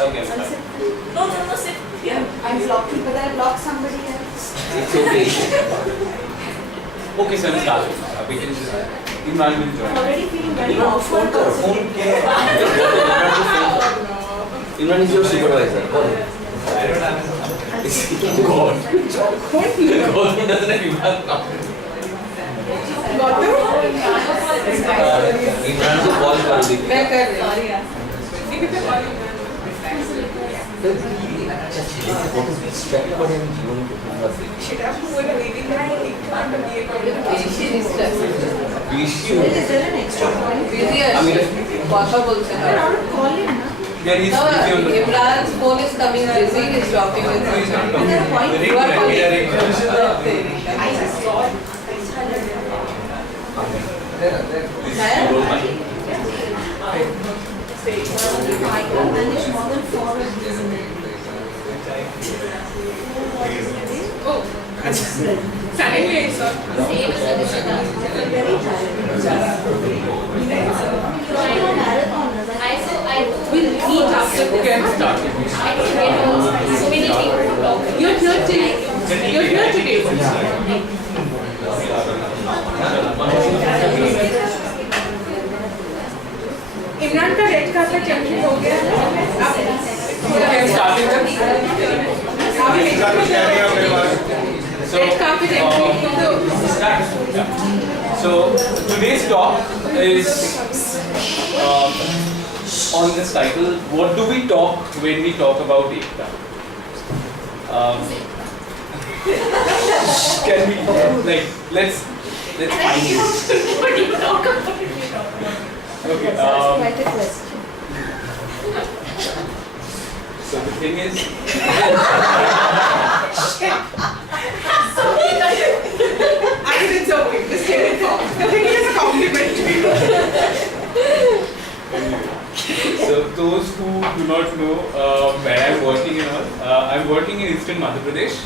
Okay, I'm fine. No, sit here. I'm blocking, but I blocked somebody else. It's okay. Okay, so I'm starting. We can just Imran will join. I'm already feeling very Imran, awkward. phone Imran is your supervisor. Call him. God. God doesn't have Imran now. Imran को call कर दी। मैं कर रही हूँ। अच्छा चलिए बहुत distract हो रहे हैं जीवन को पूरा से। Is there an extra point? কথা বলছে না। I want to call him, na? Yeah, he's busy on the Imran's phone is coming busy. He's talking with Is there a point? You are calling. I can manage more than 4 of these in a day. Oh. Standing way, sir. Very We'll meet after this. So many people to talk. You're here today. Imran का red carpet checking हो गया So today's talk is on this title. What do we talk when we talk about Ekta? Can we let's find it. What do you talk about? Okay. quite a question. So the thing is, I think it's okay. Just get it off. I think it is a compliment to you. so those who do not know where I'm working in I'm working in Eastern Madhya Pradesh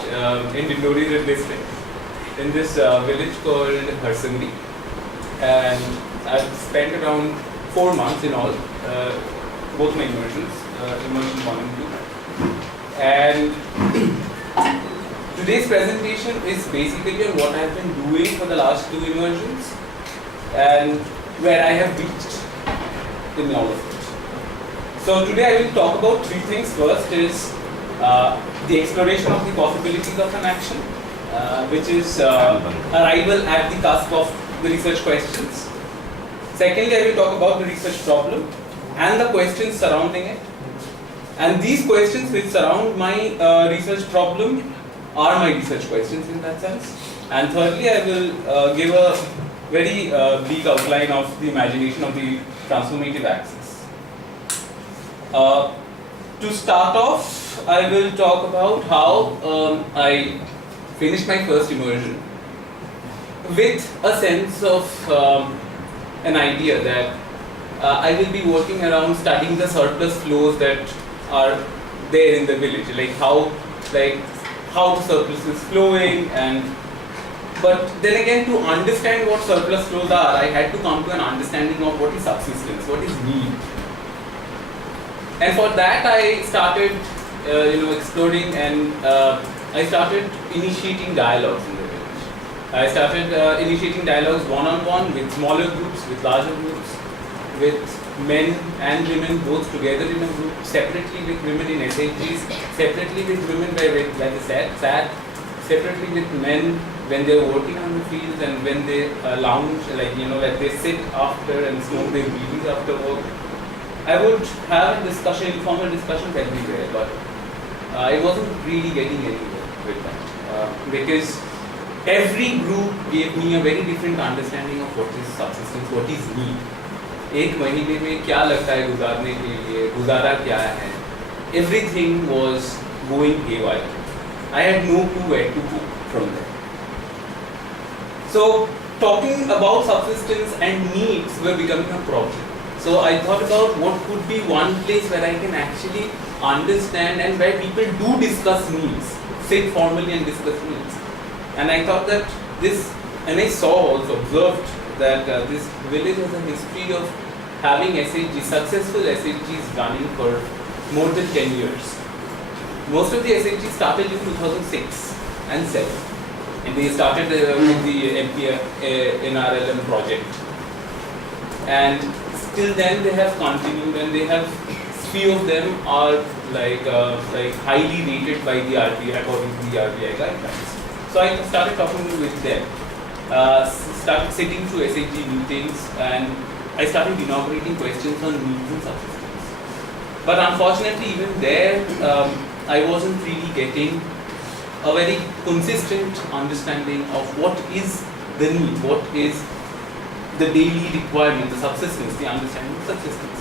in Dindori district in this village called Harsangri, and I've spent around 4 months in all, both my immersions, immersion 1 and 2. And today's presentation is basically on what I've been doing for the last 2 immersions and where I have reached in all of it. So today I will talk about 3 things. First is the exploration of the possibilities of an action, which is arrival at the cusp of the research questions. Secondly, I will talk about the research problem and the questions surrounding it. And these questions which surround my research problem are my research questions in that sense. And thirdly, I will give a very bleak outline of the imagination of the transformative axis. To start off, I will talk about how I finished my first immersion with a sense of an idea that I will be working around studying the surplus flows that are there in the village, how the surplus is flowing, but then again, to understand what surplus flows are, I had to come to an understanding of what is subsistence, what is need. And for that I started exploring, and I started initiating dialogues in the village. I started initiating dialogues one-on-one with smaller groups, with larger groups, with men and women both together in a group, separately with women in SHGs, separately with women by the SAT, separately with men when they are working on the fields and when they lounge, when they sit after and smoke their BDs after work. I would have a discussion, informal discussions everywhere, but I wasn't really getting anywhere with that because every group gave me a very different understanding of what is subsistence, what is need. एक महीने में क्या लगता है गुजारने के लिए, गुजारा क्या है? Everything was going haywire. I had no clue where to go from there. So talking about subsistence and needs were becoming a problem. So I thought about what could be one place where I can actually understand and where people do discuss needs, sit formally and discuss needs. And I thought that this, and I saw also, observed that this village has a history of having SHGs, successful SHGs running for more than 10 years. Most of the SHGs started in 2006 and 7. And they started with the NRLM project. And still then they have continued, and they have, few of them are like highly rated by the RBI according to the RBI guidelines. So I started talking with them, started sitting through SHG meetings, and I started inaugurating questions on needs and subsystems. But unfortunately, even there, I wasn't really getting a very consistent understanding of what is the need, what is the daily requirement, the subsistence, the understanding of subsistence.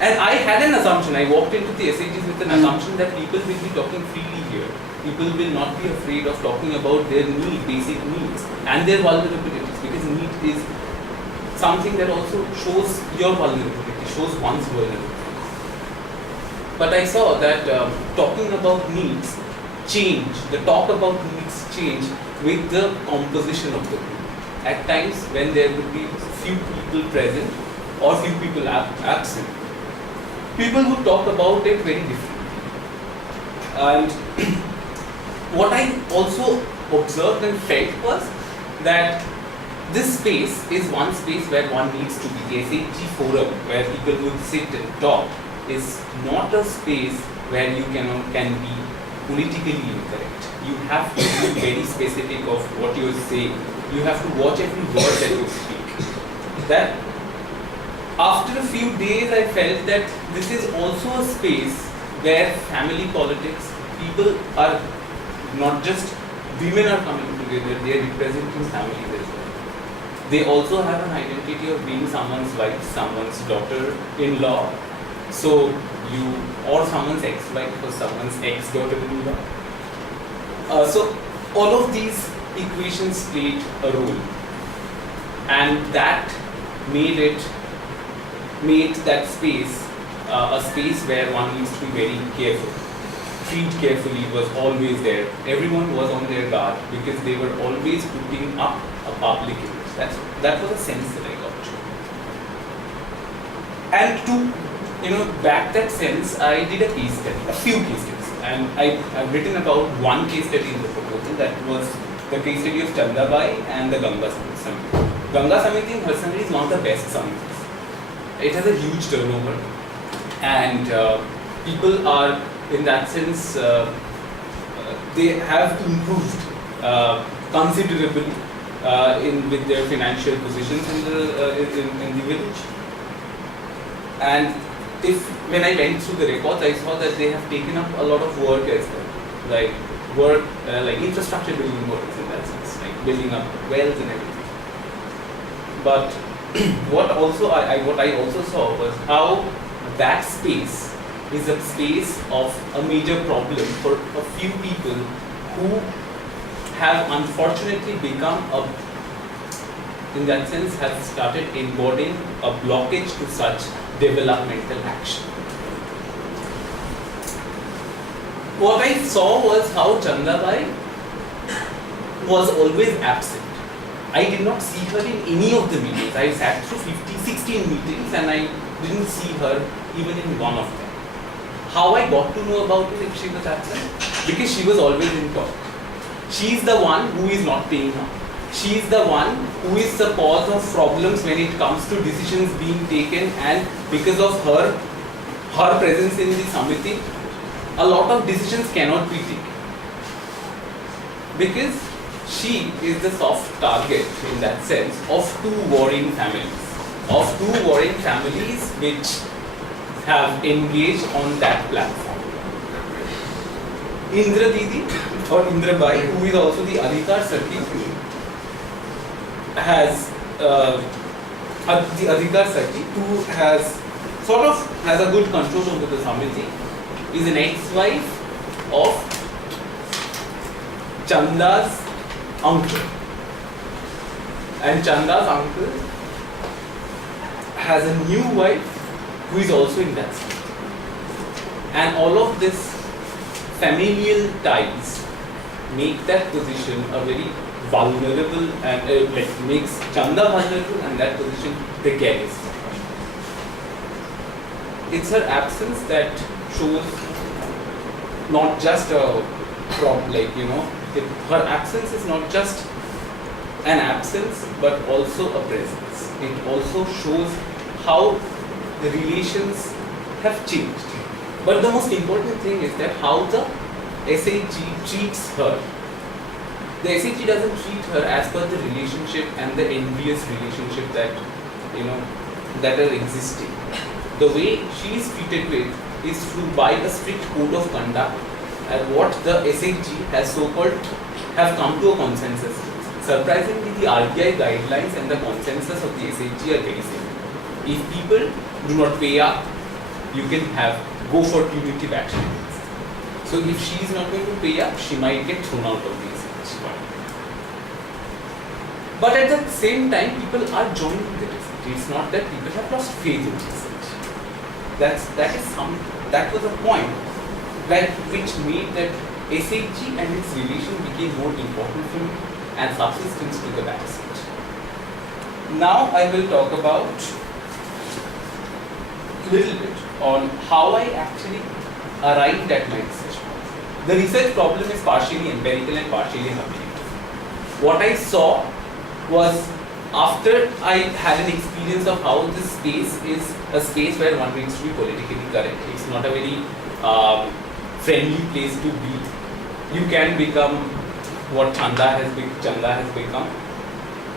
And I had an assumption, I walked into the SHGs with an assumption that people will be talking freely here. People will not be afraid of talking about their need, basic needs, and their vulnerabilities, because need is something that also shows your vulnerability, shows one's vulnerability. But I saw that talking about needs change, the talk about needs change with the composition of the group. At times when there would be few people present or few people absent, people would talk about it very differently. And what I also observed and felt was that this space is one space where one needs to be. The SHG forum, where people would sit and talk, is not a space where you can be politically incorrect. You have to be very specific of what you are saying. You have to watch every word that you speak. That after a few days, I felt that this is also a space where family politics, people are not just women are coming together, they are representing families as well. They also have an identity of being someone's wife, someone's daughter-in-law, or someone's ex-wife or someone's ex-daughter-in-law. So all of these equations played a role, and that made that space a space where one needs to be very careful. Treat carefully was always there. Everyone was on their guard because they were always putting up a public image. That was a sense that I got. And to back that sense, I did a case study, a few case studies, and I've written about one case study in the proposal. That was the case study of Chandabai and the Ganga Samiti. Ganga Samiti in Harsangri is one of the best samitis. It has a huge turnover, and people are, in that sense, they have improved considerably with their financial positions in the village. And when I went through the records, I saw that they have taken up a lot of work as well, like infrastructure building works in that sense, like building up wells and everything. But what I also saw was how that space is a space of a major problem for a few people who have unfortunately become in that sense, have started embodying a blockage to such developmental action. What I saw was how Chandabai was always absent. I did not see her in any of the meetings. I sat through 16 meetings and I didn't see her even in one of them. How I got to know about it if she was absent? Because she was always in talk. She is the one who is not paying up. She is the one who is the cause of problems when it comes to decisions being taken, and because of her presence in the Samiti, a lot of decisions cannot be taken. Because she is the soft target in that sense of two warring families. Which have engaged on that platform. Indra Didi or Indra Bai, who is also the Adhikar Sakhi, has the Adhikar Sakhi, who has a good control over the Samiti, is an ex-wife of Chanda's uncle. And Chanda's uncle has a new wife who is also in that state. And all of this familial ties make that position a very vulnerable and makes Chanda vulnerable and that position precarious. it's her absence that shows not just a problem, like, you know, her absence is not just an absence but also a presence. It also shows how the relations have changed. But the most important thing is that how the SAG treats her. The SAG doesn't treat her as per the relationship and the envious relationship that, you know, that are existing. The way she is treated with is through by a strict code of conduct and what the SAG has so-called have come to a consensus. Surprisingly, the RBI guidelines and the consensus of the SAG are very similar. If people do not pay up, you can go for punitive action. So if she is not going to pay up, she might get thrown out of the SAG. But at the same time, people are joining the SAG. It's not that people have lost faith in the SAG. That was a point which made that SAG and its relation became more important for me and subsistence to the backseat. Now I will talk about a little bit on how I actually arrived at my research problem. The research problem is partially empirical and partially habilitative. What I saw was, after I had an experience of how this space is a space where one needs to be politically correct. It's not a very friendly place to be. You can become what Chanda has become.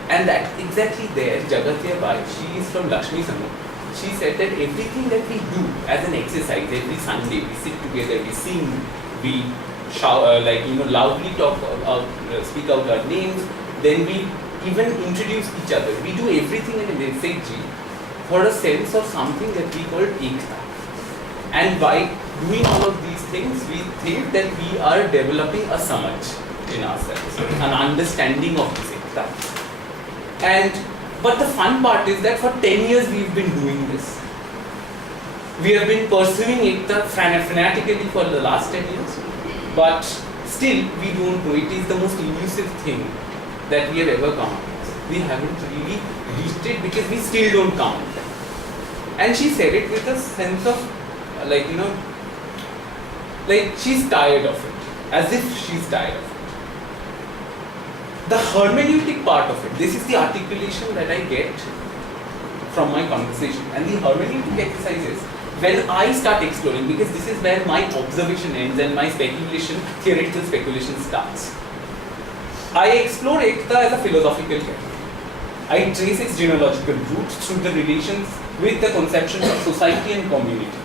And that exactly there, Jagatya Bai, she is from Lakshmi Samud. She said that everything that we do as an exercise, every Sunday, we sit together, we sing, we shout, loudly talk, speak out our names, then we even introduce each other. We do everything in a SAG for a sense of something that we call ekta. And by doing all of these things, we think that we are developing a samaj in ourselves, an understanding of this ekta. But the fun part is that for 10 years we've been doing this. We have been pursuing ekta fanatically for the last 10 years, but still we don't know. It is the most elusive thing that we have ever come across. We haven't really reached it because we still don't count. And she said it with a sense of she's tired of it, as if she's tired of it. The hermeneutic part of it, this is the articulation that I get from my conversation. And the hermeneutic exercise is when I start exploring, because this is where my observation ends and my theoretical speculation starts. I explore ekta as a philosophical category. I trace its genealogical roots through the relations with the conceptions of society and community,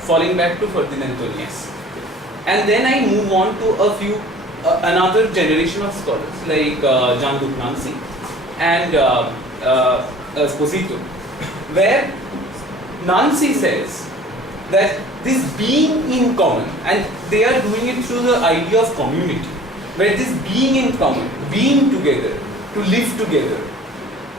falling back to Ferdinand Tönnies. And then I move on to another generation of scholars like Jean-Luc Nancy and Esposito, where Nancy says that this being in common, and they are doing it through the idea of community, where this being in common, being together, to live together,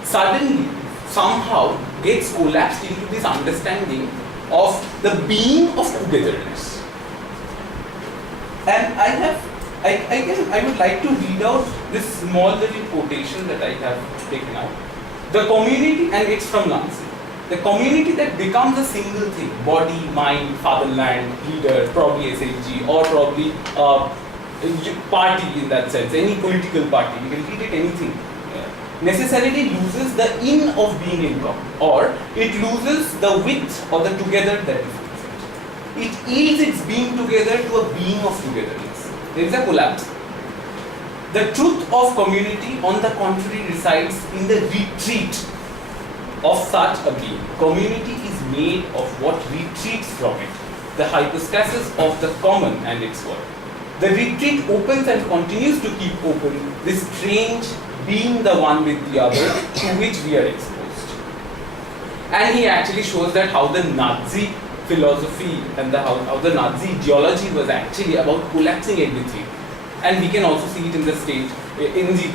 suddenly somehow gets collapsed into this understanding of the being of togetherness. And I guess I would like to read out this small little quotation that I have taken out. The community, and it's from Nancy, the community that becomes a single thing, body, mind, fatherland, leader, probably SAG, or probably party in that sense, any political party, you can treat it anything, necessarily loses the in of being in common, or it loses the with or the together that defines it. It yields its being together to a being of togetherness. There is a collapse. The truth of community, on the contrary, resides in the retreat of such a being. Community is made of what retreats from it, the hypostasis of the common and its world. The retreat opens and continues to keep open this strange being the one with the other to which we are exposed. And he actually shows that how the Nazi philosophy and how the Nazi ideology was actually about collapsing everything. And we can also see it in the state, in the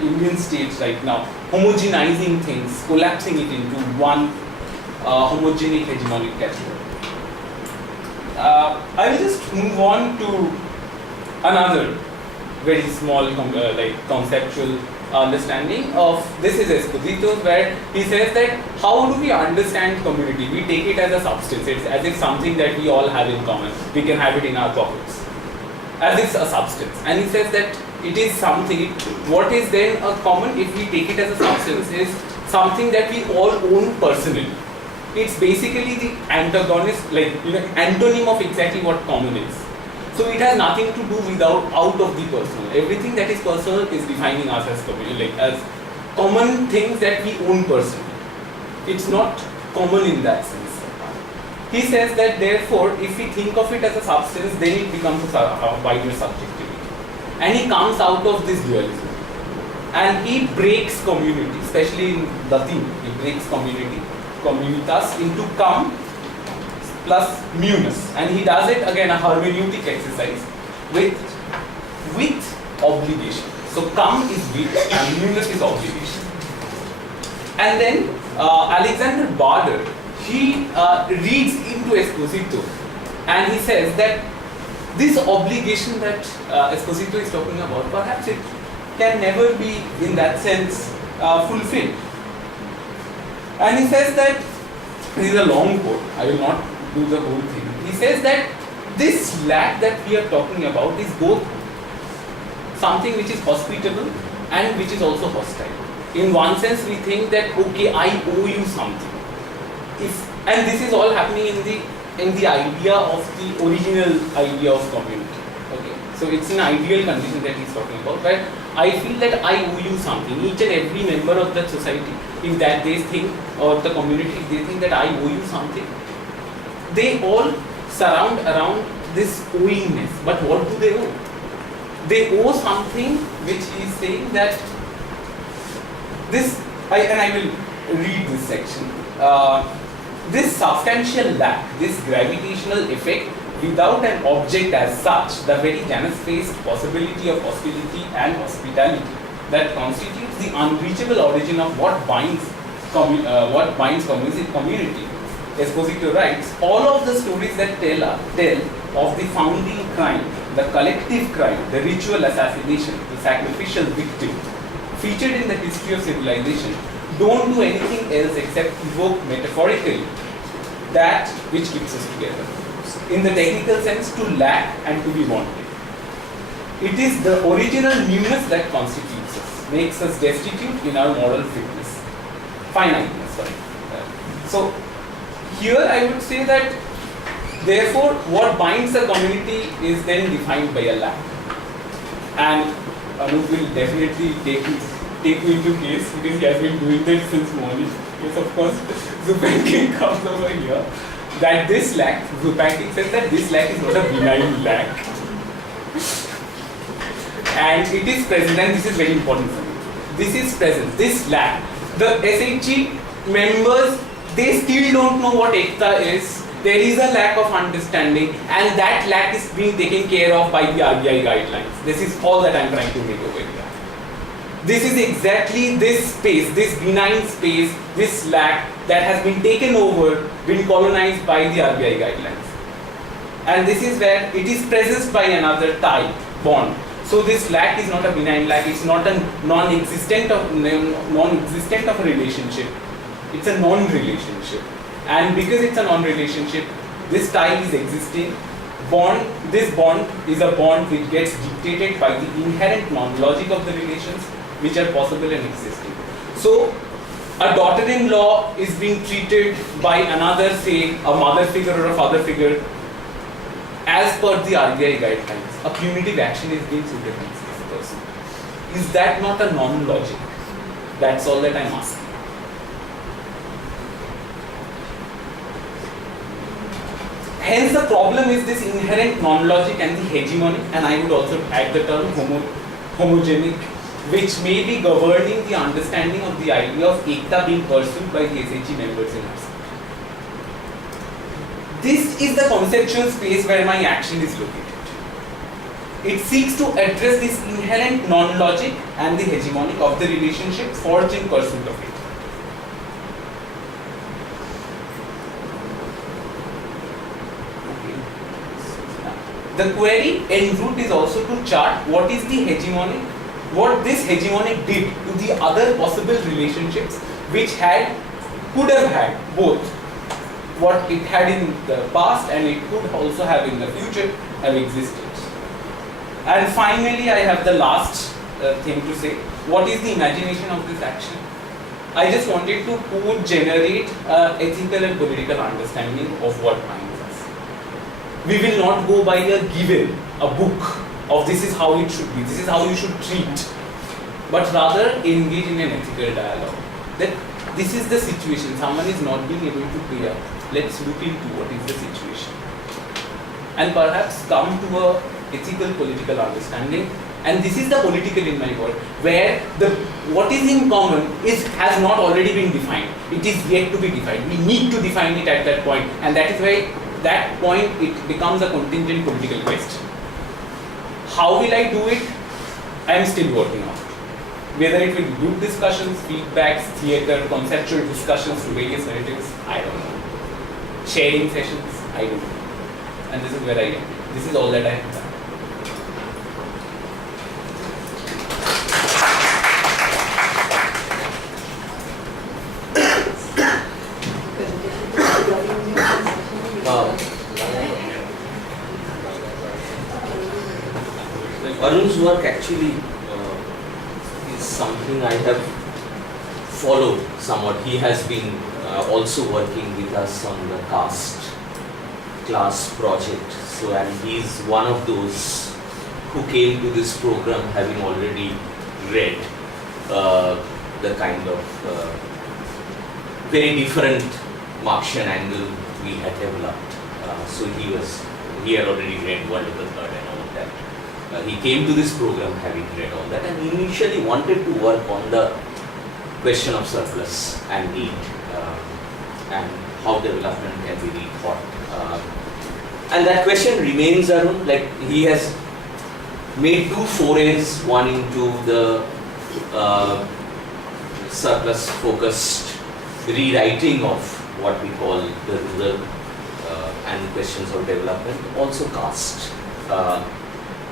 Indian state right now, homogenizing things, collapsing it into one homogenic hegemonic category. I will just move on to another very small conceptual understanding of this is Esposito, where he says that how do we understand community? We take it as a substance, it's as if something that we all have in common. We can have it in our pockets, as it's a substance. And he says that it is something. What is then a common if we take it as a substance is something that we all own personally. It's basically the antagonist, antonym of exactly what common is. So it has nothing to do out of the personal. Everything that is personal is defining us as community, as common things that we own personally. It's not common in that sense. He says that therefore, if we think of it as a substance, then it becomes a wider subjectivity. And he comes out of this dualism. And he breaks community, especially in Latin, he breaks communitas into cum plus munus. And he does it again, a hermeneutic exercise with obligation. So cum is with and munus is obligation. And then Alexander Barder, he reads into Esposito and he says that this obligation that Esposito is talking about, perhaps it can never be in that sense fulfilled. And he says that, this is a long quote, I will not do the whole thing. He says that this lack that we are talking about is both something which is hospitable and which is also hostile. In one sense we think that, okay, I owe you something. And this is all happening in the idea of the original idea of community. Okay, so it's an ideal condition that he's talking about, where I feel that I owe you something. Each and every member of that society, if that they think, or the community, if they think that I owe you something, they all surround around this owingness. But what do they owe? They owe something which is saying that this, and I will read this section. This substantial lack, this gravitational effect without an object as such, the very Janus-faced possibility of hostility and hospitality that constitutes the unreachable origin of what binds community. Esposito writes, all of the stories that tell of the founding crime, the collective crime, the ritual assassination, the sacrificial victim, featured in the history of civilization, don't do anything else except evoke metaphorically that which keeps us together. In the technical sense, to lack and to be wanted. It is the original newness that constitutes us, makes us destitute in our moral fitness, finiteness. So here I would say that therefore what binds a community is then defined by a lack. And Anup will definitely take you into case because he has been doing that since morning. Yes, of course, Zupankin comes over here. That this lack, Zupankin says that this lack is not a benign lack. And it is present, and this is very important for me. This is present, this lack. The SHG members, they still don't know what ekta is. There is a lack of understanding, and that lack is being taken care of by the RBI guidelines. This is all that I am trying to make over here. This is exactly this space, this benign space, this lack that has been taken over, been colonized by the RBI guidelines. And this is where it is presenced by another tie, bond. So this lack is not a benign lack, it's not a non-existent of a relationship. It's a non-relationship. And because it's a non-relationship, this tie is existing. This bond is a bond which gets dictated by the inherent non-logic of the relations which are possible and existing. So a daughter-in-law is being treated by another, say, a mother figure or a father figure as per the RBI guidelines. A punitive action is being suited against this person. Is that not a non-logic? That's all that I'm asking. Hence the problem is this inherent non-logic and the hegemonic, and I would also add the term homogenic, which may be governing the understanding of the idea of ekta being pursued by the SHG members in us. This is the conceptual space where my action is located. It seeks to address this inherent non-logic and the hegemonic of the relationship forged in pursuit of it. The query en route is also to chart what is the hegemonic what this hegemonic did to the other possible relationships which could have had both what it had in the past and it could also have in the future have existed. And finally, I have the last thing to say. What is the imagination of this action? I just wanted to generate ethical and political understanding of what binds us. We will not go by a given, a book of this is how it should be, this is how you should treat, but rather engage in an ethical dialogue. That this is the situation, someone is not being able to pay up. Let's look into what is the situation. And perhaps come to a ethical political understanding. And this is the political in my world, where what is in common has not already been defined. It is yet to be defined. We need to define it at that point, and that is why that point it becomes a contingent political question. How will I do it? I am still working on it. Whether it will be group discussions, feedbacks, theatre, conceptual discussions to various narratives, I don't know. Sharing sessions, I don't know. And this is where I am. This is all that I have done. Arun's work actually is something I have followed somewhat. He has been also working with us on the caste class project. So, and he's one of those who came to this program having already read the kind of very different Marxian angle we had developed. So he had already read World of the Third and all of that. He came to this program having read all that and initially wanted to work on the question of surplus and need and how development can be rethought. And that question remains, Arun. Like, he has made two forays, one into the surplus focused rewriting of what we call the rural and questions of development, also caste.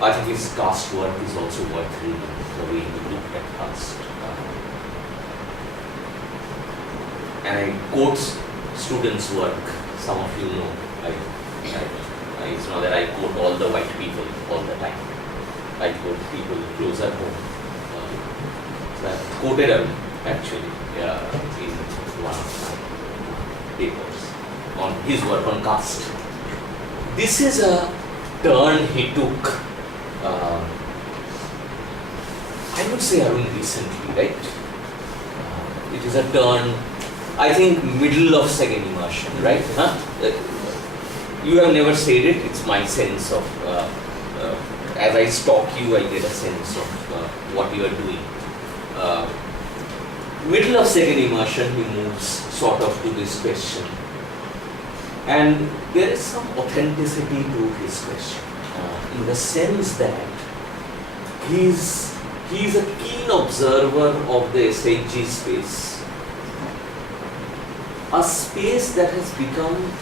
I think his caste work is also worth reading, the way he looked at caste. And I quote students' work, some of you know. It's not that I quote all the white people all the time. I quote people closer home. So I quoted him actually in one of my papers on his work on caste. This is a turn he took, I would say, Arun, recently, right? It is a turn, I think, middle of second immersion, right? Huh? You have never said it, it's my sense of, as I stalk you, I get a sense of what you are doing. Middle of second immersion, he moves sort of to this question. And there is some authenticity to his question, in the sense that he is a keen observer of the SHG space, a space that has become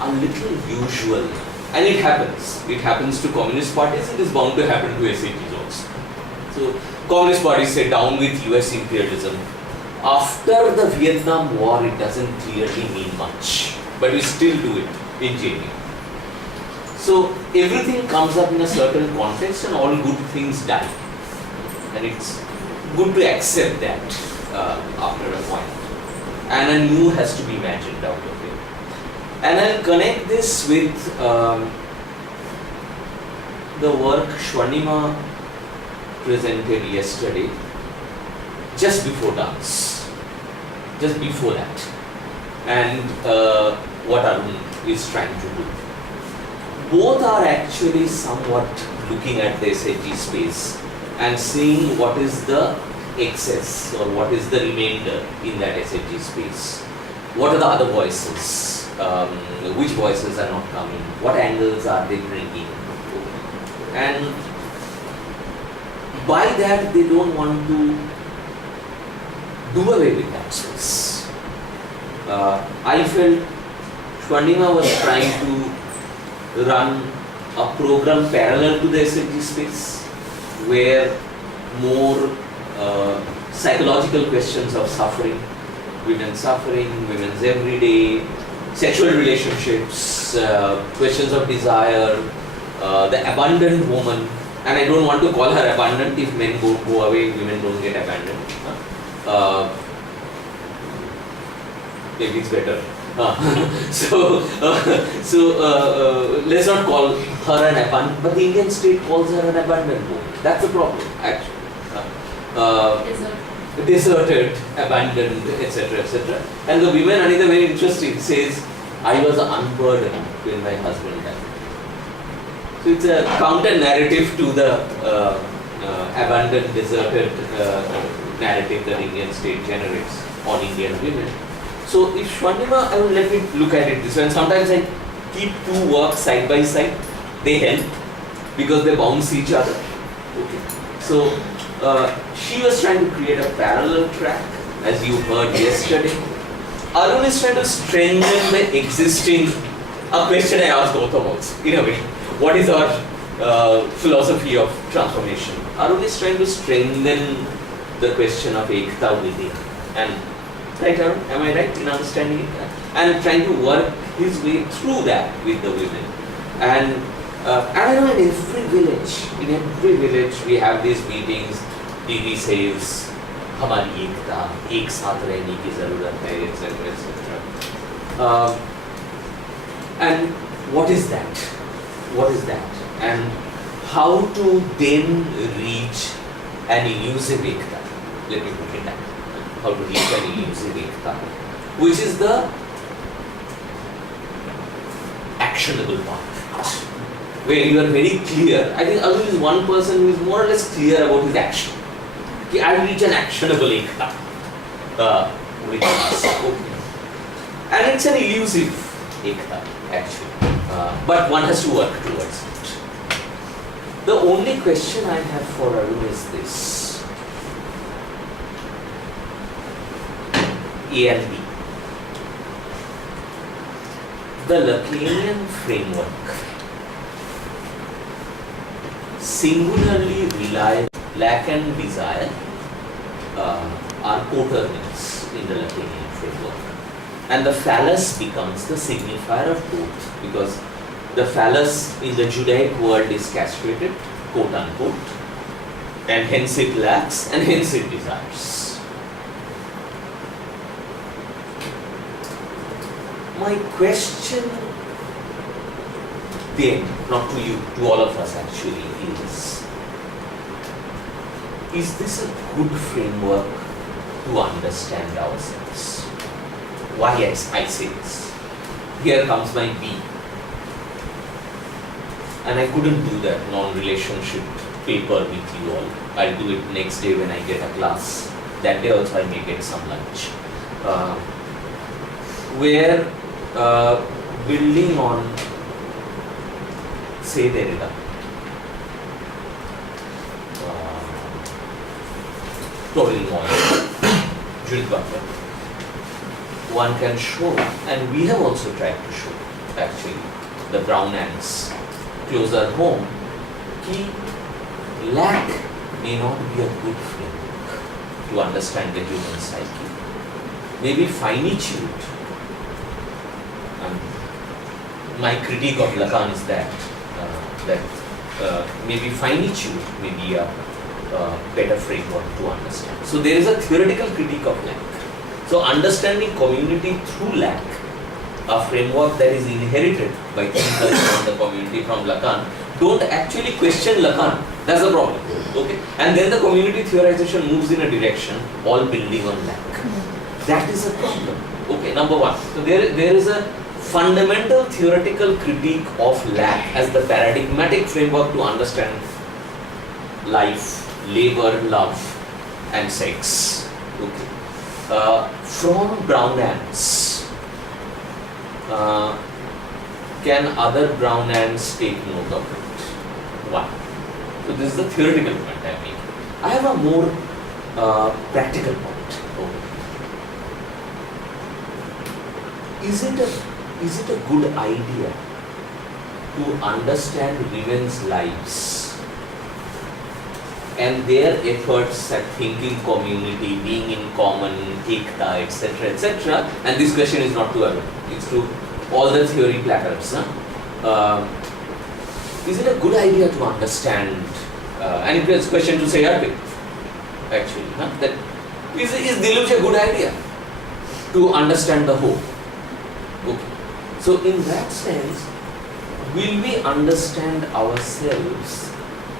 a little usual, and it happens to communist parties, it is bound to happen to SHGs also. So communist parties say down with US imperialism. After the Vietnam War, it doesn't clearly mean much, but we still do it in JP. So everything comes up in a certain context and all good things die. And it's good to accept that after a point. And a new has to be imagined out of it. And I'll connect this with the work Shwanima presented yesterday, just before dance, just before that, and what Arun is trying to do. Both are actually somewhat looking at the SHG space and seeing what is the excess or what is the remainder in that SHG space. What are the other voices? Which voices are not coming? What angles are they bringing? And by that, they don't want to do away with that space. I felt Shwanima was trying to run a program parallel to the SHG space, where more psychological questions of suffering, women's everyday, sexual relationships, questions of desire, the abandoned woman, and I don't want to call her abandoned. If men go away, women don't get abandoned. Maybe it's better. So let's not call her an abandoned, but the Indian state calls her an abandoned woman. That's the problem, actually. Deserted, abandoned, etc., etc. And the women, Anita, very interesting, says, I was unburdened when my husband died. So it's a counter narrative to the abandoned, deserted narrative that Indian state generates on Indian women. So if Shwandima, let me look at it this way, and sometimes I keep two works side by side, they help because they bounce each other. Okay. So she was trying to create a parallel track, as you heard yesterday. Arun is trying to strengthen the existing, a question I asked Gautam also, in a way. What is our philosophy of transformation? Arun is trying to strengthen the question of Ekta within. And right, Arun, am I right in understanding it? And trying to work his way through that with the women. And I know in every village we have these meetings. Didi says, "Hamari ekta, ek saath rehne ki zarurat hai," etc., etc. And what is that? What is that? And how to then reach an elusive ekta? Let me put it that. How to reach an elusive ekta, which is the actionable part. Where you are very clear. I think Arun is one person who is more or less clear about his action. I will reach an actionable ekta with this. Okay. And it's an elusive ekta, actually. But one has to work towards it. The only question I have for Arun is this. A and B. The Lacanian framework singularly relies lack and desire are coterminous in the Lacanian framework, and the phallus becomes the signifier of both, because the phallus in the Judaic world is castrated, quote unquote, and hence it lacks and hence it desires. My question then, not to you, to all of us actually, is this a good framework to understand ourselves? Why I say this? Here comes my B. And I couldn't do that non-relationship paper with you all. I'll do it next day when I get a class. That day also I may get some lunch. Where building on, say, Derrida. Toiling on Judith Butler. One can show, and we have also tried to show, actually, the brown ants closer home, ki lack may not be a good framework to understand the human psyche. Maybe finitude. My critique of Lacan is that maybe finitude may be a better framework to understand. So there is a theoretical critique of lack. So understanding community through lack, a framework that is inherited by thinkers from the community from Lacan, don't actually question Lacan. That's the problem. Okay? And then the community theorization moves in a direction all building on lack. That is a problem. Okay, number one. So there is a fundamental theoretical critique of lack as the paradigmatic framework to understand life, labor, love, and sex. Okay. From brown ants, can other brown ants take note of it? One. So this is the theoretical point I am making. I have a more practical point. Okay. Is it a good idea to understand women's lives and their efforts at thinking community, being in common, ekta, etc. And this question is not to Arun, it's to all the theory placards. Is it a good idea to understand? And it is a question to say Arpit, actually. That is Diluj a good idea to understand the whole? Okay. So in that sense, will we understand ourselves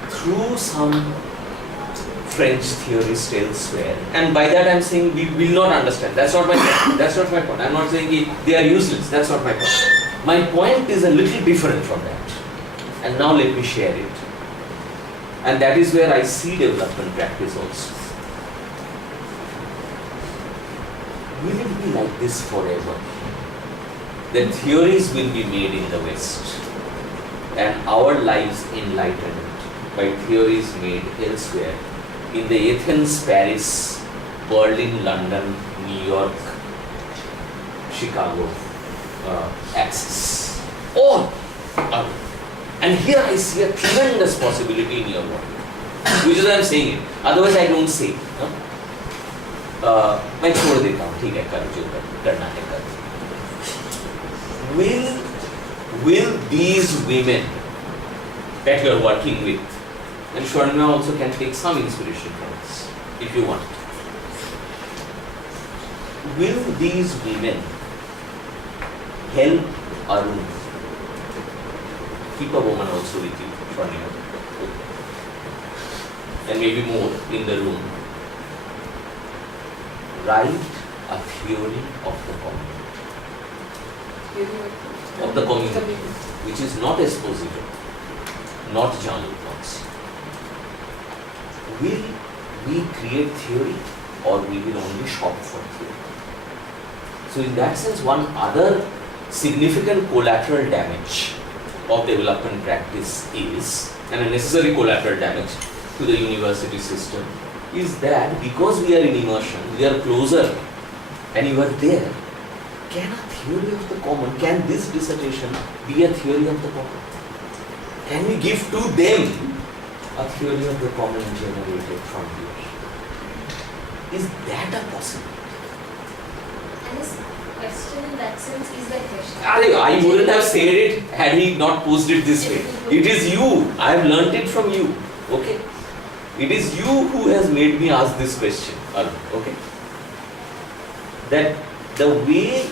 through some French theorist elsewhere? And by that I am saying we will not understand. That's not my point. That's not my point. I am not saying they are useless. That's not my point. My point is a little different from that. And now let me share it. And that is where I see development practice also. Will it be like this forever? That theories will be made in the West and our lives enlightened by theories made elsewhere in the Athens, Paris, Berlin, London, New York, Chicago axis. All are. And here I see a tremendous possibility in your work, which is why I am saying it. Otherwise I don't say. मैं छोड़ देता हूँ, ठीक है, करो जो करना है करो. Will these women that you are working with, and Swarnima also can take some inspiration from this, if you want. Will these women help Arun? Keep a woman also with you, Swarnima, and maybe more in the room. Write a theory of the community. Of the community, which is not expositor, not Jean-Luc. Will we create theory or we will only shop for theory? So in that sense, one other significant collateral damage of development practice is, and a necessary collateral damage to the university system, is that because we are in immersion, we are closer and you are there, can a theory of the common, can this dissertation be a theory of the common? Can we give to them a theory of the common generated from here? Is that a possibility? And his question in that sense is the question. I wouldn't have said it had he not posed it this way. It is you. I have learnt it from you. Okay? It is you who has made me ask this question. Okay? That the way,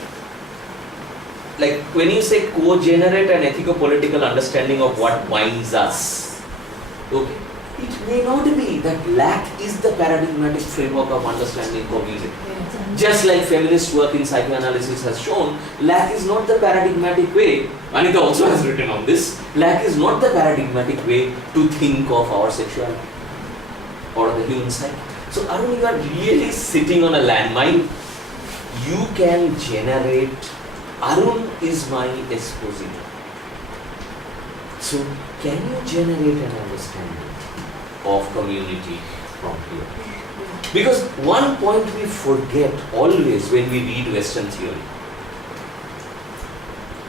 like when you say co-generate an ethico-political understanding of what binds us, okay, it may not be that lack is the paradigmatic framework of understanding community. Just like feminist work in psychoanalysis has shown, lack is not the paradigmatic way. Anita also has written on this. Lack is not the paradigmatic way to think of our sexuality or the human psyche. So Arun, you are really sitting on a landmine. You can generate. Arun is my expositor. So can you generate an understanding of community from here? Because one point we forget always when we read Western theory.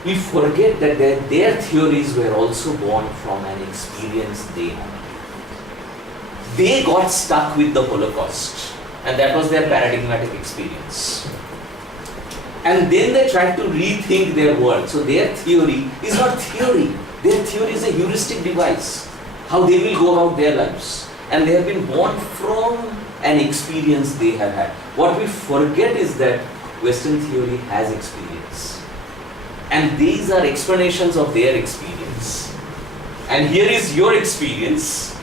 We forget that their theories were also born from an experience they had. They got stuck with the Holocaust, and that was their paradigmatic experience. And then they tried to rethink their world. So their theory is not theory. Their theory is a heuristic device, how they will go about their lives. And they have been born from an experience they have had. What we forget is that Western theory has experience. And these are explanations of their experience. And here is your experience.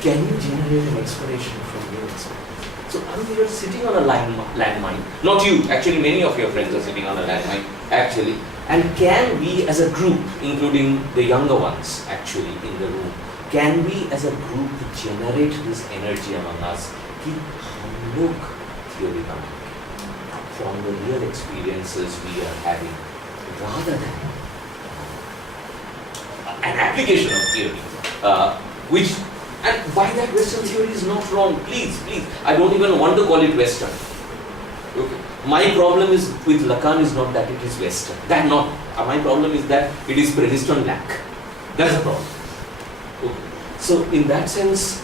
Can you generate an explanation from your experience? So you are sitting on a landmine. Not you, actually many of your friends are sitting on a landmine, actually. And can we as a group, including the younger ones actually in the room, can we as a group generate this energy among us? Look, theory from the real experiences we are having, rather than an application of theory, which, and by that Western theory is not wrong. Please, I don't even want to call it Western. Okay. My problem is with Lacan is not that it is Western. That not. My problem is that it is premised on lack. That's the problem. Okay. So in that sense,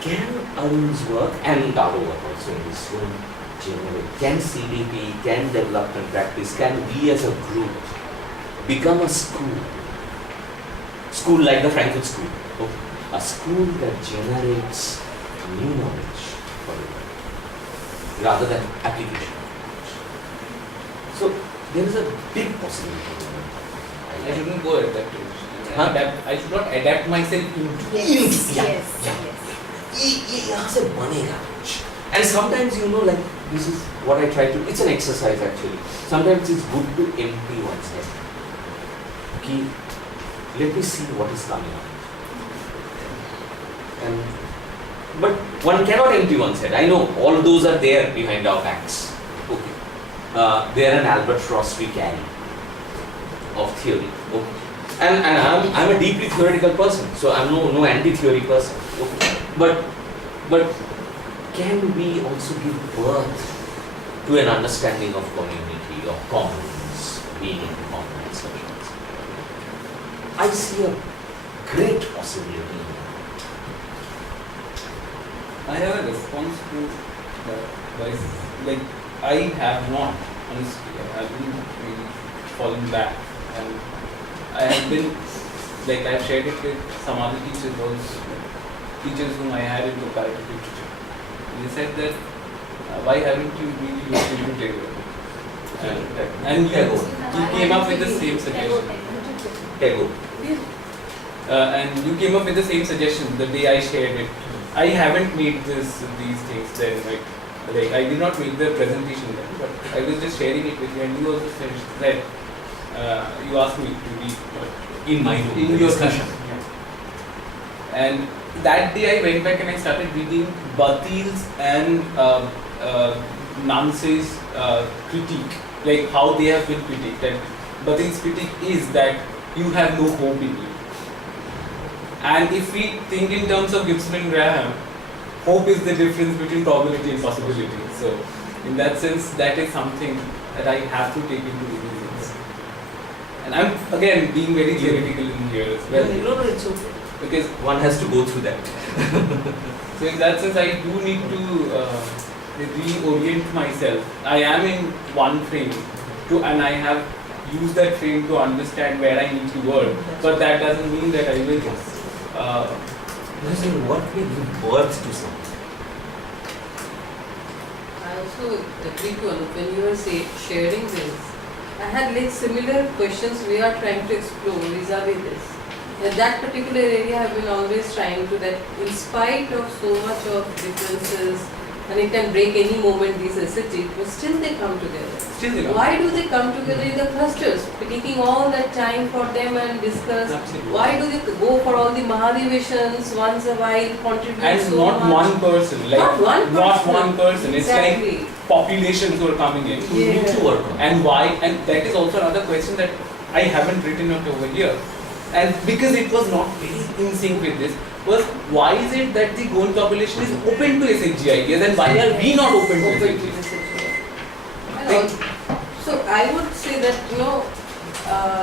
can Arun's work and our work also in this room generate, can CDP, can development practice, can we as a group become a school? School like the Frankfurt School. Okay. A school that generates new knowledge for the world rather than application. So there is a big possibility. I shouldn't go at that direction. Huh? I should not adapt myself into. Yes, Yeah, yes, yeah. yes. यहाँ से बनेगा कुछ. And sometimes like this is what I try to. It's an exercise actually. Sometimes it's good to empty one's head. Okay, let me see what is coming out. But one cannot empty one's head. I know all of those are there behind our backs. Okay, they are an albatross we carry of theory. Okay, and I'm a deeply theoretical person, so I'm no anti-theory person. Okay, but can we also give birth to an understanding of community, of commons, being in common sessions? I see a great possibility. I have a response to that. Like I have not, honestly, I have been really falling back, and I have been like I've shared it with some other teachers also, teachers whom I had in comparative literature. They said that why haven't you really looked into Taylor? And you came up with the same suggestion. Tego. And you came up with the same suggestion the day I shared it. I haven't made these things then, like I did not make the presentation then, but I was just sharing it with you, and you also said you asked me to read In my room, in the your discussion. Yeah. And that day I went back and I started reading Batil's and Nance's critique, like how they have been critiqued. And Batil's critique is that you have no hope in you. And if we think in terms of Gibson and Graham, hope is the difference between probability and possibility. So, in that sense, that is something that I have to take into reasons. And I'm again being very theoretical in here as well. No, it's okay. Because one has to go through that. so in that sense, I do need to reorient myself. I am in one frame, and I have used that frame to understand where I need to work. But that doesn't mean that I will. What will give birth to something? I also agree to Anup, when you were sharing this, I had like similar questions we are trying to explore vis-a-vis this. In that particular area I have been always trying to that in spite of so much of differences, and it can break any moment these SHGs, but still they come together. Why do they come together in the clusters? Taking all that time for them and discuss. Absolutely. Why do they go for all the Mahadevishans once a while, contribute And so not much? one person, like Not one person. It's Exactly. like populations who are coming in. We need to work on. And why? And that is also another question that I haven't written out over here. And because it was not very in sync with this, was why is it that the Goan population is open to SHG ideas, and why are we not open to Open to SHG? this issue. So I would say that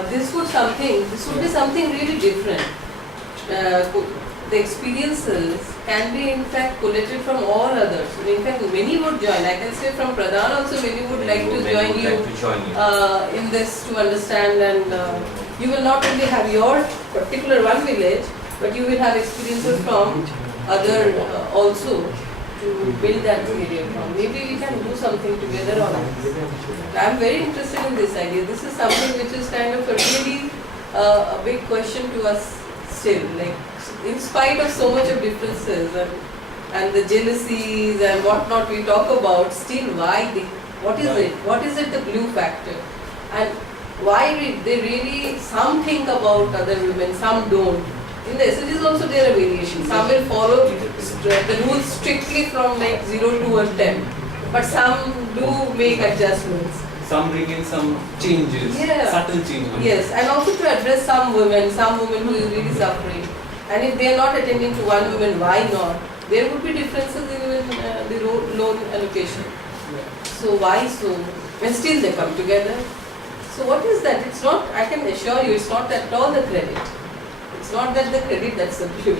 this would be something really different. The experiences can be in fact collated from all others. In fact, many would join. I can say from Pradhan also many would like to join you in this to understand, and you will not only have your particular one village, but you will have experiences from other also to build that area from. Maybe we can do something together on this. I am very interested in this idea. This is something which is kind of a really a big question to us still. Like, in spite of so much of differences and the jealousies and whatnot we talk about, still what is it? What is it the glue factor? And why they really, some think about other women, some don't. In the SHGs also there are variations. Some will follow the rules strictly from like 0 to 10, but some do make adjustments. Some bring in some changes, subtle changes. Yes, and also to address some women who is really suffering. And if they are not attending to one woman, why not? There would be differences in the loan allocation. So why so? And still they come together. So what is that? It's not, I can assure you, it's not at all the credit. It's not that the credit that's the view.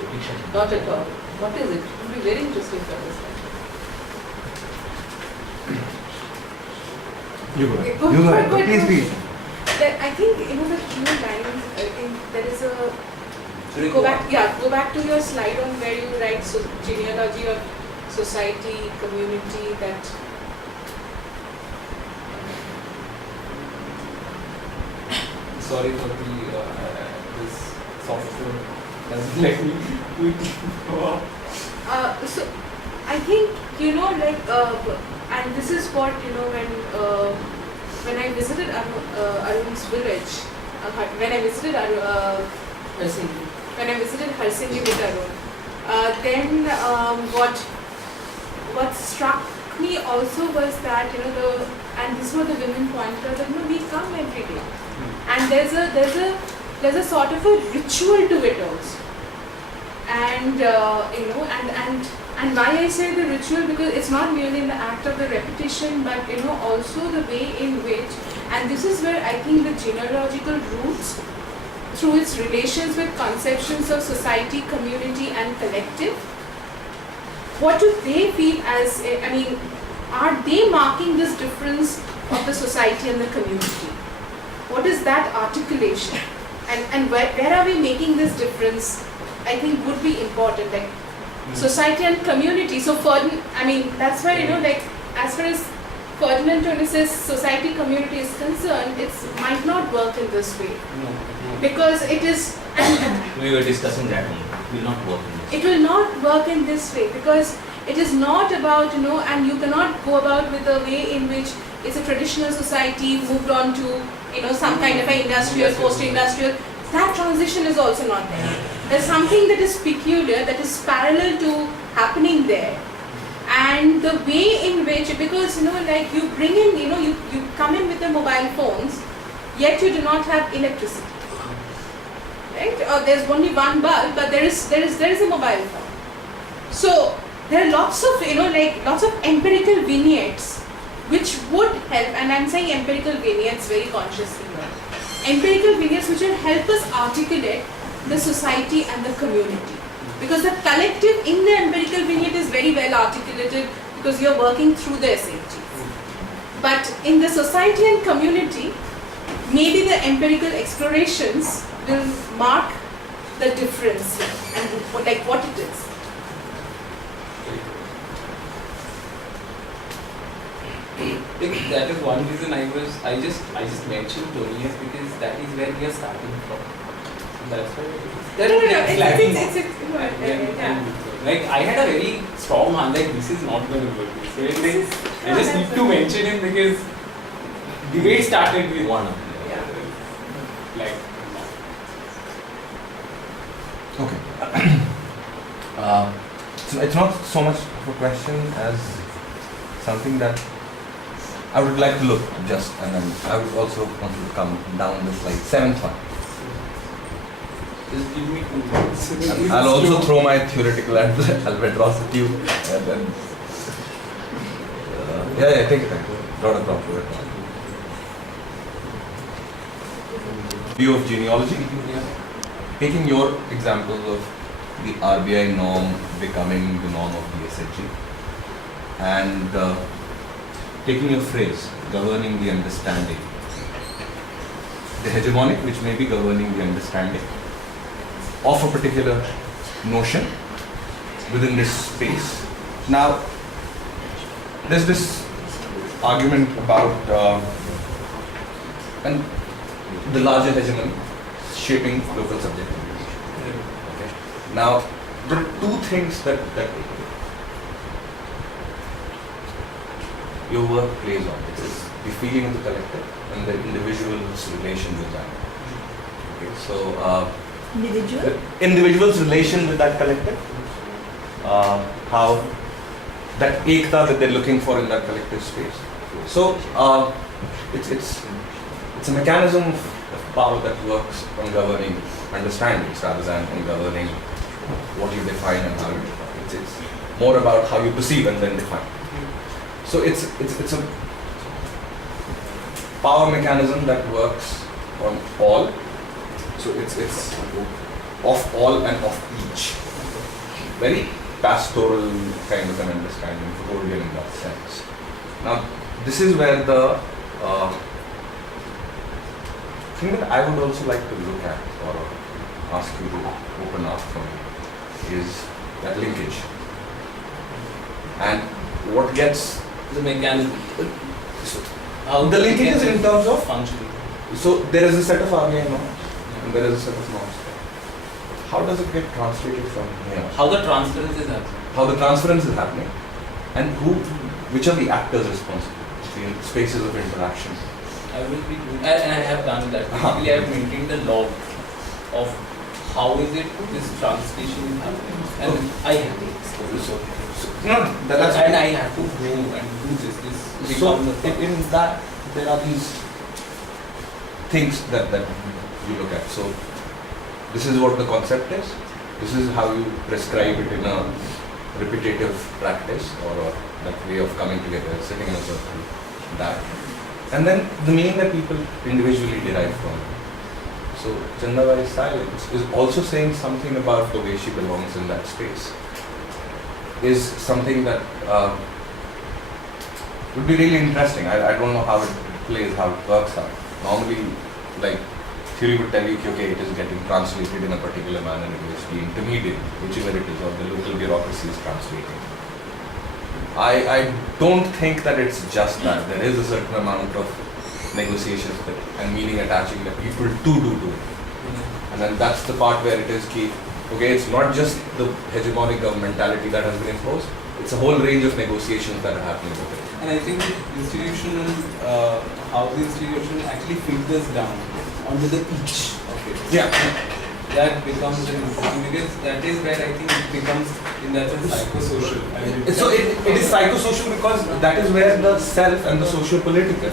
Not at all. What is it? It would be very interesting to understand. You go Okay, ahead. You go ahead. but- Please, please. I think the key lines. There is a Should we go back. Yeah, go back to your slide on where you write genealogy of society, community. That Sorry for the this software doesn't let me go up. so I think and this is what when I visited Arun's village, when I visited Helsinki. when I visited Helsinki with Arun, then what struck me also was that and this is what the women pointed out, that we come every day, and there's a sort of a ritual to it also, and and why I say the ritual, because it's not merely in the act of the repetition, but also the way in which, and this is where I think the genealogical roots, through its relations with conceptions of society, community and collective, what do they feel as, are they marking this difference of the society and the community? What is that articulation? And where are we making this difference? I think would be important, like society and community. So that's why, as far as Ferdinand Tönnies' society community is concerned, it might not work in this way. No. Because it is, We were discussing that only. It will not work in this. it will not work in this way, because it is not about, and you cannot go about with the way in which it's a traditional society moved on to, some kind of an industrial, post-industrial. That transition is also not there. There's something that is peculiar, that is parallel to happening there. And the way in which, because, you bring in, you come in with the mobile phones, yet you do not have electricity. Right? Or there's only one bulb, but there is a mobile phone. So there are lots of lots of empirical vignettes which would help, and I'm saying empirical vignettes very consciously here. Empirical vignettes which will help us articulate the society and the community. Because the collective in the empirical vignette is very well articulated, because you're working through the SHGs. But in the society and community, maybe the empirical explorations will mark the difference here and what it is. That is one reason I just mentioned Tonius, because that is where we are starting from. That's why like I had a very strong hand, like this is not going to work. So I just need to mention it because debate started with One. like Okay. So it's not so much of a question as something that I would like to look just, and then I would also want to come down the slide, 7th one. just give me 2 minutes. And I'll also throw my theoretical albatross at you, and then take it. Not a problem. View of genealogy. Taking your examples of the RBI norm becoming the norm of the SHG, and taking your phrase, governing the understanding, the hegemonic, which may be governing the understanding of a particular notion within this space. Now, there's this argument about and the larger hegemony shaping local subjectivity. Okay. Now, there are 2 things that your work plays on. It is the feeling of the collective and the individual's relation with that. Okay, so Individual? the individual's relation with that collective, how that ekta that they're looking for in that collective space. So it's a mechanism of power that works on governing understandings rather than on governing what you define and how you define. It's more about how you perceive and then define. So it's a power mechanism that works on all. So it's of all and of each. Very pastoral kind of an understanding, Freudian in that sense. Now, this is where the thing that I would also like to look at or ask you to open up from is that linkage. And what gets The mechanism. the linkage is in terms of functioning. so there is a set of RBI norms and there is a set of norms. How does it get translated from here? How the transference is happening. How the transference is happening and which are the actors responsible in spaces of interaction? I will be doing, and I have done that. Basically, I have maintained the log of how is it this translation is happening, and I have to. And I have to go and do this. This So becomes the in that there are these things that you look at. So this is what the concept is. This is how you prescribe it in a repetitive practice or that way of coming together, sitting in a circle. That. And then the meaning that people individually derive from it. So Chandabai's silence is also saying something about the way she belongs in that space. Is something that would be really interesting. I don't know how it plays, how it works out. Normally, like theory would tell you, okay, it is getting translated in a particular manner in which the intermediate, whichever it is, or the local bureaucracy is translating. I don't think that it's just that. There is a certain amount of negotiations and meaning attaching that people do to it. And then that's the part where it is key. Okay, it's not just the hegemonic governmentality that has been imposed, it's a whole range of negotiations that are happening with it. And I think the institutional, how the institution actually filters down onto the each of it. Yeah. That becomes an interesting because that is where I think it becomes in that sense psychosocial. I mean, So it is psychosocial because that is where the self and the socio-political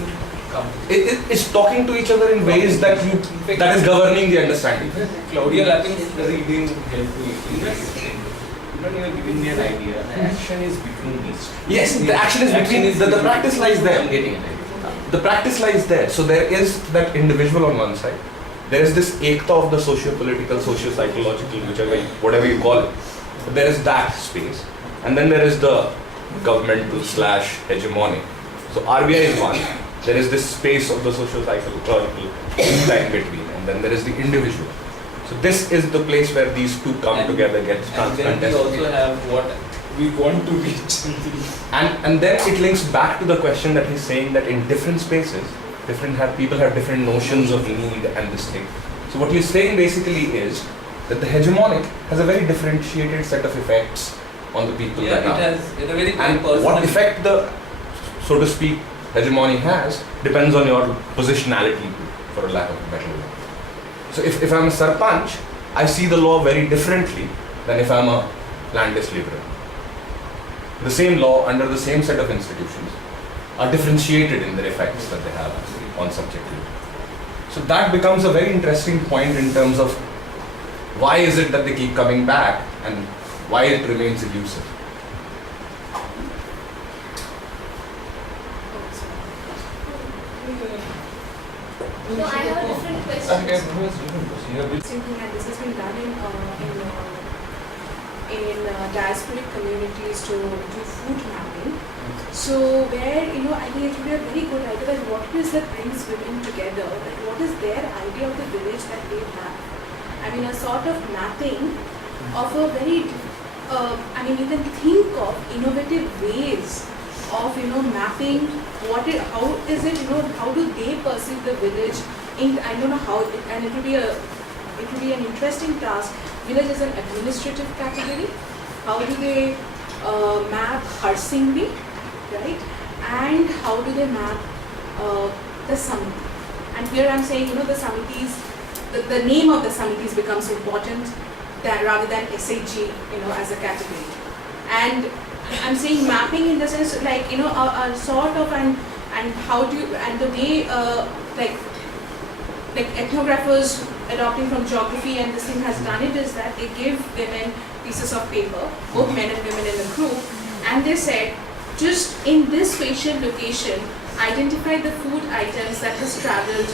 it's talking to each other in ways that is governing the understanding. Claudia, I think reading helpful. You don't even giving me an idea. The action is between these. Yes, the action is between the practice lies I'm there. getting an idea. The practice lies there. So there is that individual on one side. There is this ekta of the socio-political, socio-psychological, whatever you call it. But there is that space. And then there is the governmental / hegemonic. So RBI is one. There is this space of the socio-psychological in between. And then there is the individual. So this is the place where these two come together, get And then we also have what we want to reach. And then it links back to the question that he's saying that in different spaces, people have different notions of need and this thing. So what he's saying basically is that the hegemonic has a very differentiated set of effects on the people Yeah, that it are. has a very And personal. what effect the, so to speak, hegemony has depends on your positionality, for a lack of a better word. So if I'm a sarpanch, I see the law very differently than if I'm a landless liberal. The same law under the same set of institutions are differentiated in their effects that they have on subjectivity. So that becomes a very interesting point in terms of why is it that they keep coming back and why it remains elusive. No, I have a different question. Same thing, and this has been done in diasporic communities to do food mapping. So where, I think it would be a very good idea that what is that brings women together, like what is their idea of the village that they have. I mean, a sort of mapping of a very, you can think of innovative ways of, mapping how is it, how do they perceive the village I don't know how, and it would be an interesting task. Village is an administrative category. How do they map Harsingbi, right? And how do they map the samiti? And here I'm saying, the samitis, the name of the samitis becomes important rather than SHG, as a category. And I'm saying mapping in the sense like, a sort of and how do you, and the way like ethnographers adopting from geography and this thing has done it is that they give women pieces of paper, both men and women in a group, and they said, just in this spatial location, identify the food items that has traveled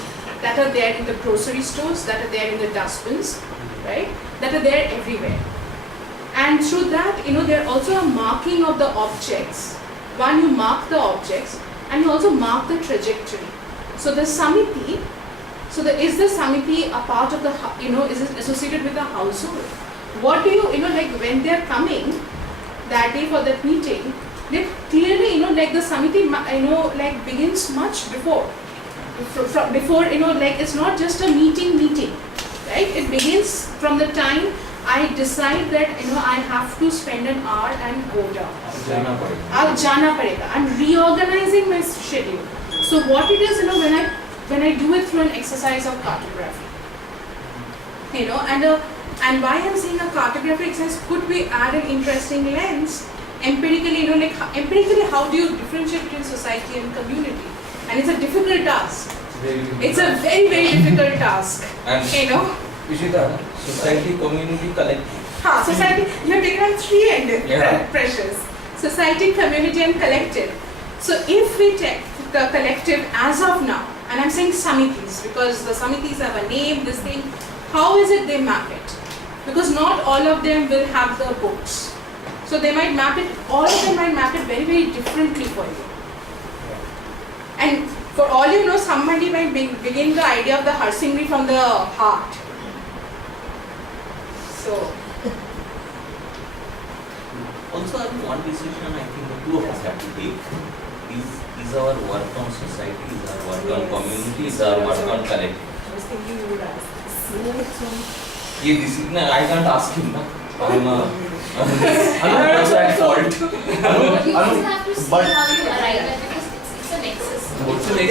that are there in the grocery stores, that are there in the dustbins, right? That are there everywhere. And through that, there are also a marking of the objects. One, you mark the objects, and you also mark the trajectory. So the samiti, is the samiti a part of the, is it associated with the household? What do you, like when they are coming that day for that meeting, they clearly, like the samiti, like begins much before. Before, like it's not just a meeting, right? It begins from the time I decide that, I have to spend an hour and go down. Jana parega. I'm reorganizing my schedule. So what it is, when I do it through an exercise of cartography, and why I'm saying a cartography exercise could be add an interesting lens, empirically, empirically how do you differentiate between society and community? And it's a difficult task. It's a very, very difficult task. And Ishita, society, community, collective. Society, you have taken on three end pressures. Society, community and collective. So if we take the collective as of now, and I'm saying samitis because the samitis have a name, this thing, how is it they map it? Because not all of them will have the books. So they might map it, all of them might map it very, very differently for you. And for all you know, somebody might begin the idea of the Harsingri from the heart. So. Also, I think one decision I think the two of us have to take is our work on society, is our work on community, is our work on collective. I was thinking you would ask this. Yeah, this is, I can't ask him. Na. I'm also at fault. You also have to see how you arrive at, because it's a nexus.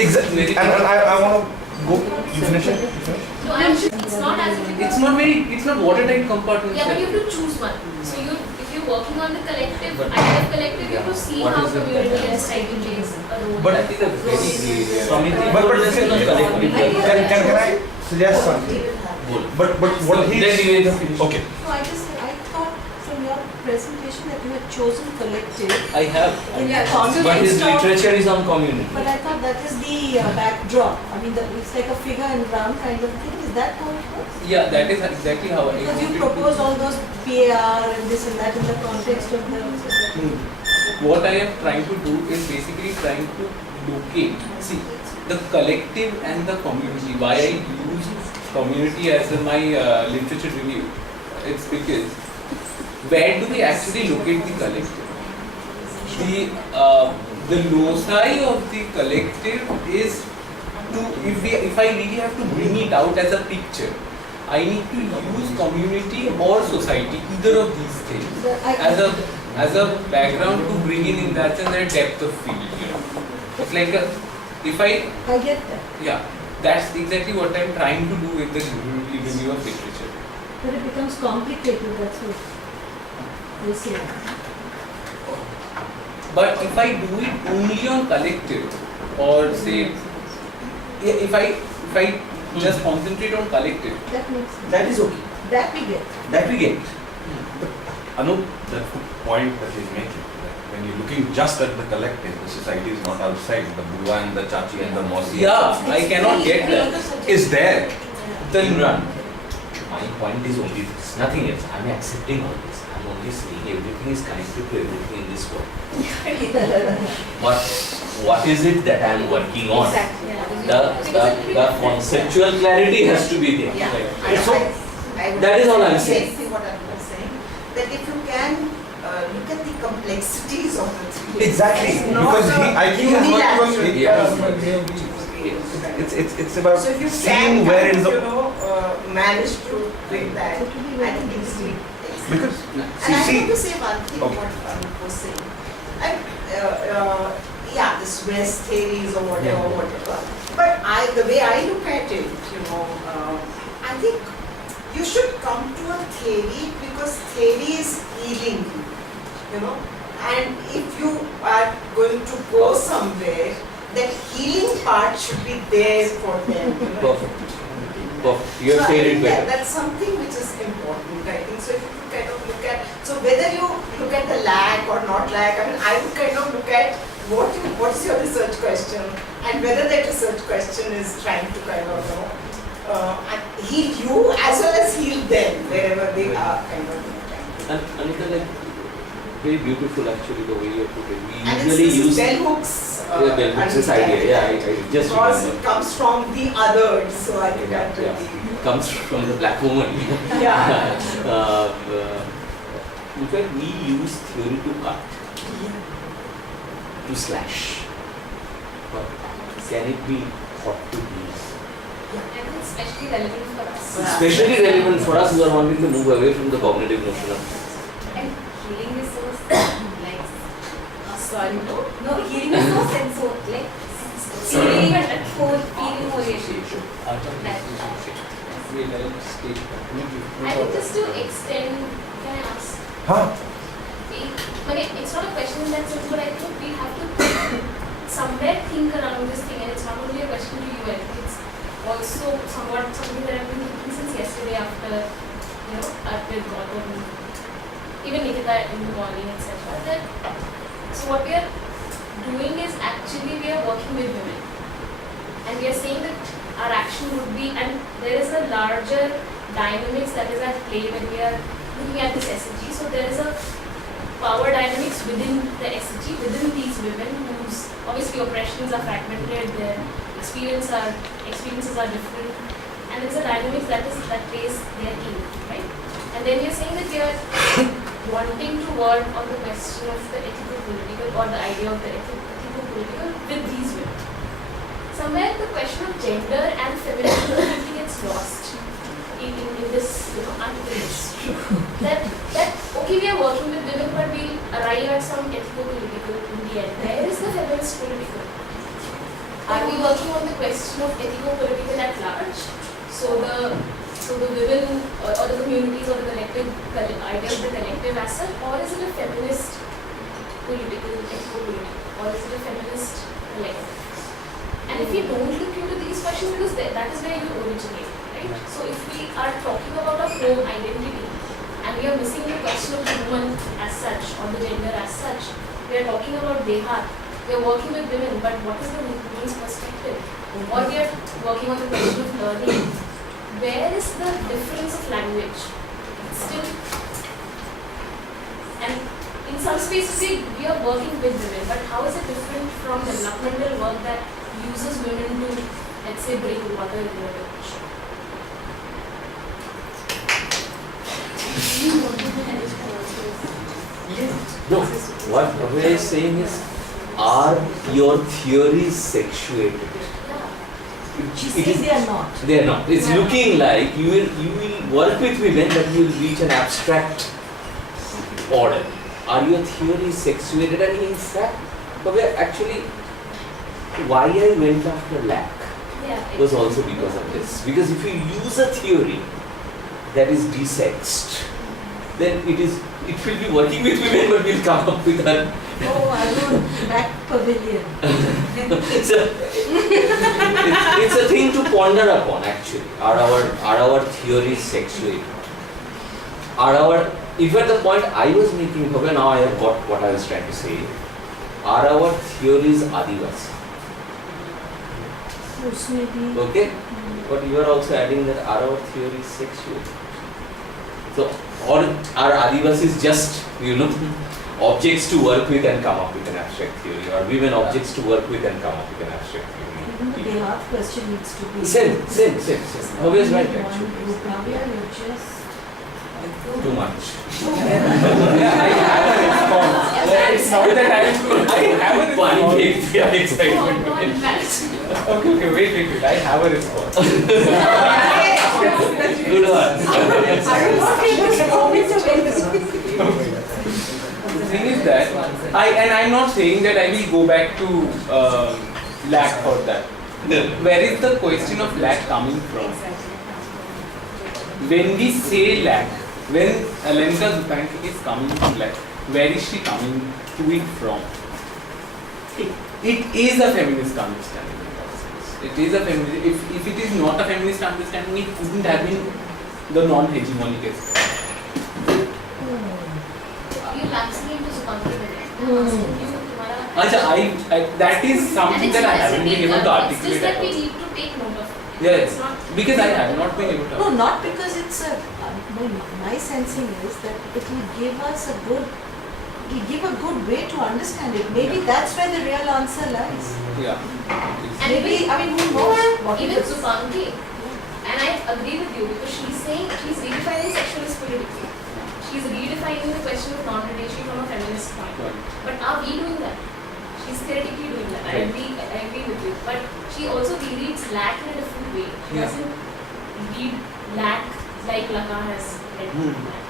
Exactly. And I want to go. You finish it? No, it's not as if It's not watertight compartment. Yeah, but you have to choose one. So if you're working on the collective, idea of collective, you have to see how community and society plays a role. But I think that's very Can I suggest something? But what he okay. No, I thought from your presentation that you had chosen collective. I have. In your But his context of- literature is on community. But I thought that is the backdrop. I mean, it's like a figure and ground kind of thing. Is that how it works? Yeah, that is exactly how I Because you wanted propose to. all those PAR and this and that in the context of the. What I am trying to do is basically trying to locate, see, the collective and the community. Why I use community as in my literature review? It's because where do we actually locate the collective? The loci of the collective is to, if I really have to bring it out as a picture, I need to use community or society, either of these things, as a background to bring in that sense a depth of field. It's like I get that. yeah, that's exactly what I'm trying to do with the review of literature. But it becomes complicated, that's what you say. But if I do it only on collective, or say, if I just concentrate on collective, That makes sense. That is okay. That we get. That we get. Anup, that's the point that he's making. That when you're looking just at the collective, the society is not outside. The Bua and the Chachi and the Mosi yeah, I cannot get that. is there. Then run. My point is only this, nothing else. I'm accepting all this. I'm only saying everything is connected to everything in this world. But what is it that I'm working on? Exactly. The conceptual clarity has to be there. So that is all I'm saying. Exactly what I was saying. That if you can look at the complexities of the three. Exactly. It's not Because I think his work was unilateral. it's about So if you seeing can where in the manage to bring that, I think it's really excellent. because And I see want to say one thing Okay. what Arun was saying. Yeah, this West theories or whatever. But the way I look at it, I think you should come to a theory because theory is healing you, and if you are going to go somewhere, that healing part should be there for them. Perfect. Perfect. You have So I said it think better. that's something which is important, I think. So if you kind of look at, so whether you look at the lack or not lack, I mean, I would kind of look at what is your research question, and whether that research question is trying to kind of heal you as well as heal them wherever they are kind of trying to. And Anika, like, very beautiful actually the way you put it. We And usually this is use bell hooks. bell hooks, this idea. Yeah, I just because remember. it comes from the others, so I think Yeah, that yeah. really. It comes from the black woman. Yeah. In fact, we use theory to cut, to slash. But can it be thought to use? And it's especially relevant for us. Especially relevant for us who are wanting to move away from the cognitive notion of And healing is so like sorry no healing is so senso like feeling and whole feeling orientation. I think just to extend, can I ask? It's not a question in that sense, but I think we have to somewhere think around this thing, and it's not only a question to you, I think it's also somewhat something that I've been thinking since yesterday after, after Gautam, even Nikita in the morning, etc. That so what we are doing is actually we are working with women, and we are saying that our action would be, and there is a larger dynamics that is at play when we are looking at this SHG. So there is a power dynamics within the SHG, within these women whose obviously oppressions are fragmented, their experiences are different, and there's a dynamics that plays their in, right? And then we are saying that we are wanting to work on the question of the ethico-political or the idea of the ethico-political with these women. Somewhere the question of gender and feminism gets lost in this article. That okay, we are working with women, but we'll arrive at some ethico-political in the end. Where is the feminist political? Are we working on the question of ethico-political at large? So the women or the communities or the collective idea of the collective as such, or is it a feminist political, ethico-political, or is it a feminist collective? And if you don't look into these questions, because that is where you originate, right? So if we are talking about a home identity and we are missing the question of the woman as such or the gender as such, we are talking about dehat, we are working with women, but what is the women's perspective? Or we are working on the question of learning. Where is the difference of language? It's still, and in some spaces we are working with women, but how is it different from developmental work that uses women to, let's say, bring water in the village? No, what Bhavya is saying is, are your theories sexuated? She says they are not. They are not. It's looking like you will work with women, but you will reach an abstract order. Are your theories sexuated? And in fact, Bhavya, actually, why I went after lack was also because of this. Because if you use a theory that is desexed, then it will be working with women, but will come up with a Oh, I want back pavilion. it's a thing to ponder upon actually. Are our theories sexuated? If at the point I was making, Bhavya, now I have got what I was trying to say. Are our theories Adivasi? Maybe. Okay? But you are also adding that are our theories sexual? So, or are Adivasis just, objects to work with and come up with an abstract theory, or women objects to work with and come up with an abstract Even the theory? Dehat question needs to be. Same. Always right actually. Bhavya, you're just Too much. I have a response. It's not that I have a Funny response. cake, yeah, excitement. Okay, wait. I have a response. Good one. The thing is that I'm not saying that I will go back to lack for that. Where is the question of lack coming from? When we say lack, when Alenka Zupanki is coming to lack, where is she coming to it from? It is a feminist understanding. It is a feminist. If it is not a feminist understanding, it wouldn't have been the non-hegemonic aspect. Are you lapsing into Supantra? I'm asking you, तुम्हारा That is something that I haven't been able to It's articulate just that at we all. need to take note of it. Yes, It's not because I have not been able to. No, not because it's a, my sensing is that it will give us a good, it will give a good way to understand it. Maybe that's where the real answer lies. Yeah. And Maybe, I mean, who knows what it even is. Supanki, and I agree with you because she's saying she's redefining sexualist politically. She's redefining the question of non-predation from a feminist point. Right. But are we doing that? She's theoretically doing that. I agree with you. But she also rereads lack in a different way. She Yeah. doesn't read lack like Laka has read lack.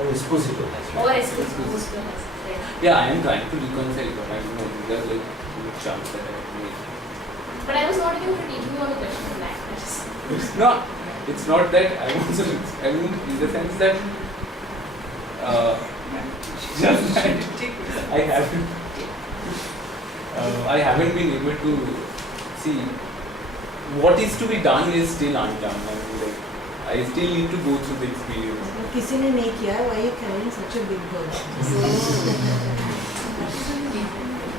Or Esposito has read. Or Esposito has read. Yeah, I am trying to reconcile, but I don't know. There's like a good chance that I have made. But I was not even critiquing you on the question of lack. I just It's not that I was. I mean, in the sense that just that I haven't been able to see what is to be done is still undone. I mean, like, I still need to go through the experience. किसी ने नहीं किया है, why are you carrying such a big burden?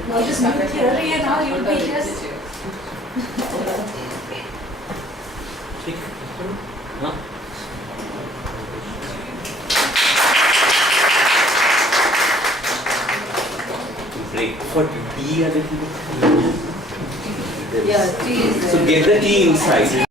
Now just move theory and now you'll be just. Huh? Break for tea a little bit. Yeah, tea is So get the tea inside.